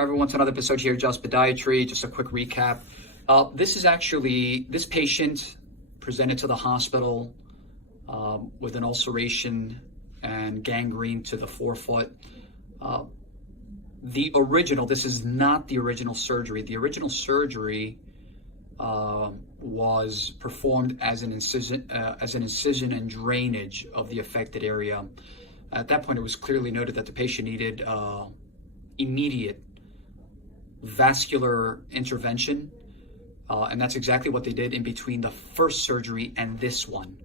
welcome everyone to another episode here, Just Podiatry. Just a quick recap. This patient presented to the hospital with an ulceration and gangrene to the forefoot. This is not the original surgery. The original surgery was performed as an incision and drainage of the affected area. At that point, it was clearly noted that the patient needed immediate vascular intervention, and that's exactly what they did in between the first surgery and this one.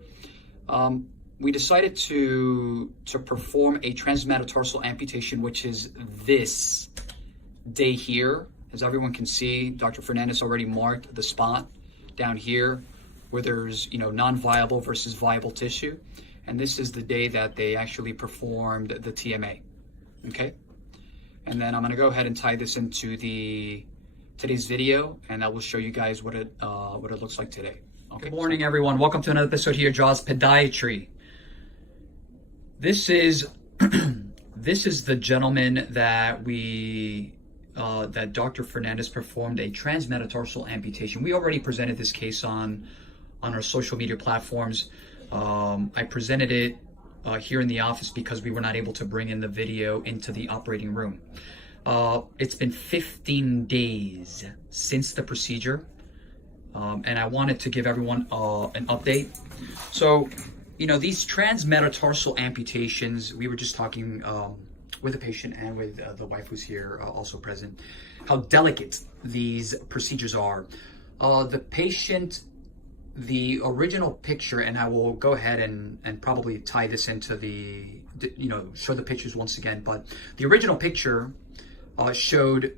We decided to perform a transmetatarsal amputation, which is this day here. As everyone can see, Dr. Fernandez already marked the spot down here where there's non-viable versus viable tissue. And this is the day that they actually performed the TMA, okay? And then I'm gonna go ahead and tie this into today's video, and I will show you guys what it looks like today. Okay. Good morning, everyone. Welcome to another episode here, Jaws Podiatry. This is the gentleman that that Dr. Fernandez performed a transmetatarsal amputation. We already presented this case on our social media platforms. I presented it here in the office because we were not able to bring in the video into the operating room. It's been 15 days since the procedure, and I wanted to give everyone an update. So, these transmetatarsal amputations, we were just talking with the patient and with the wife who's here also present, how delicate these procedures are. The original picture, and I will go ahead and probably tie this into show the pictures once again, but the original picture showed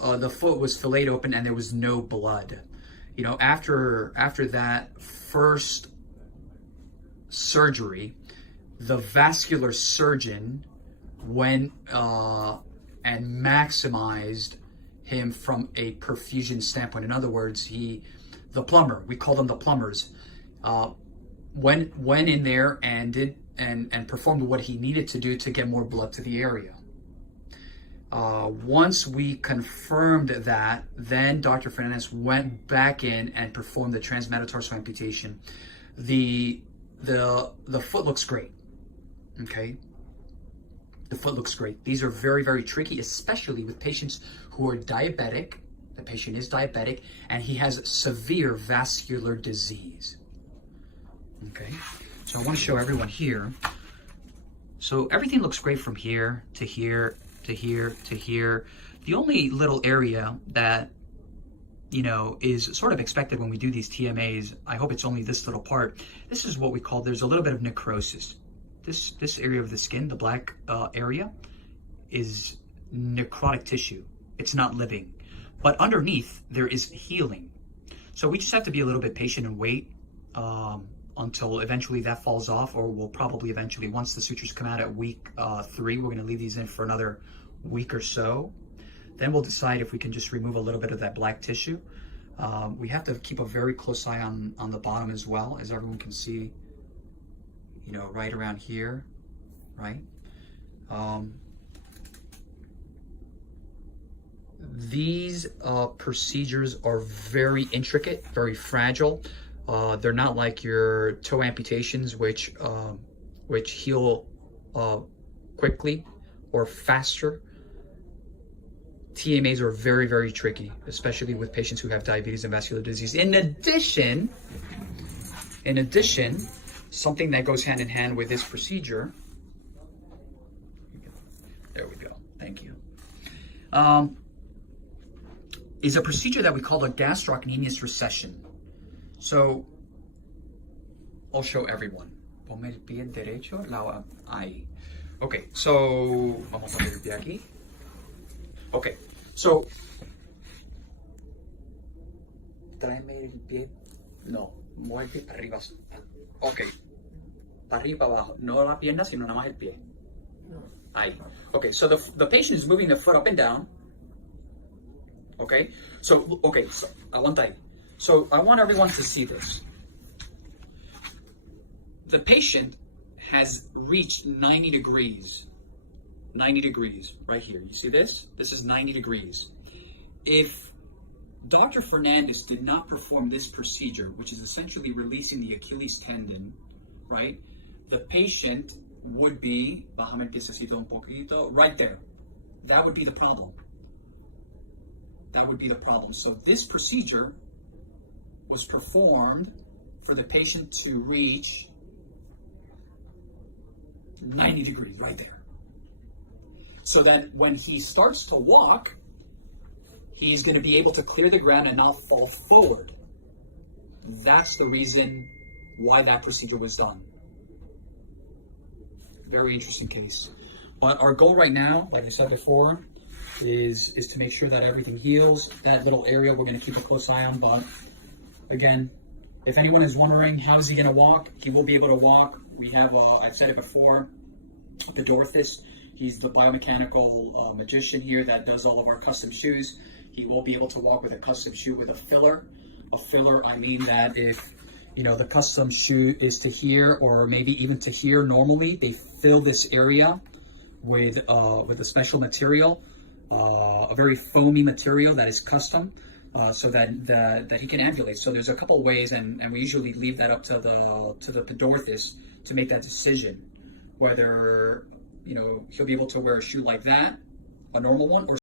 the foot was filleted open and there was no blood. After that first surgery, the vascular surgeon went and maximized him from a perfusion standpoint. In other words, the plumber, we call them the plumbers, went in there and did and performed what he needed to do to get more blood to the area. Once we confirmed that, then Dr. Fernandez went back in and performed the transmetatarsal amputation. The foot looks great. Okay, the foot looks great. These are very, very tricky, especially with patients who are diabetic. The patient is diabetic and he has severe vascular disease. Okay, so I want to show everyone here. So everything looks great from here to here to here to here. The only little area that is sort of expected when we do these TMAs, I hope it's only this little part. This is what we call, there's a little bit of necrosis. This area of the skin, the black area, is necrotic tissue. It's not living. But underneath, there is healing. So we just have to be a little bit patient and wait until eventually that falls off, or we'll probably eventually, once the sutures come out at week 3, we're gonna leave these in for another week or so. Then we'll decide if we can just remove a little bit of that black tissue. We have to keep a very close eye on the bottom as well, as everyone can see, right around here, right? These procedures are very intricate, very fragile. They're not like your toe amputations, which heal quickly or faster. TMAs are very, very tricky, especially with patients who have diabetes and vascular disease. In addition, something that goes hand in hand with this procedure, there we go, thank you, is a procedure that we call a gastrocnemius recession. So, I'll show everyone. Ponme el pie derecho, ahí. Okay, so, vamos a poner el pie aquí. Okay, so, tráeme el pie, no, mueve el pie para arriba. Okay, para arriba, para abajo, no la pierna, sino nada más el pie. Ahí. Okay, so the patient is moving the foot up and down. Okay, so aguanta ahí. So I want everyone to see this. The patient has reached 90 degrees 90 degrees right here. You see this? This is 90 degrees. If Dr. Fernandez did not perform this procedure, which is essentially releasing the Achilles tendon, right? The patient would be, right there. That would be the problem. That would be the problem. So this procedure was performed for the patient to reach 90 degrees right there. So that when he starts to walk, he's going to be able to clear the ground and not fall forward. That's the reason why that procedure was done. Very interesting case. But our goal right now, like I said before, is to make sure that everything heals. That little area we're going to keep a close eye on. But again, if anyone is wondering how is he going to walk, he will be able to walk. We have, I've said it before, the Dorthus. He's the biomechanical magician here that does all of our custom shoes. He will be able to walk with a custom shoe with a filler. A filler, I mean that if, you know, the custom shoe is to here or maybe even to here normally, they fill this area with a special material, a very foamy material that is custom, so that he can ambulate. So there's a couple of ways, and we usually leave that up to the podorthist to make that decision, whether, you know, he'll be able to wear a shoe like that, a normal one, or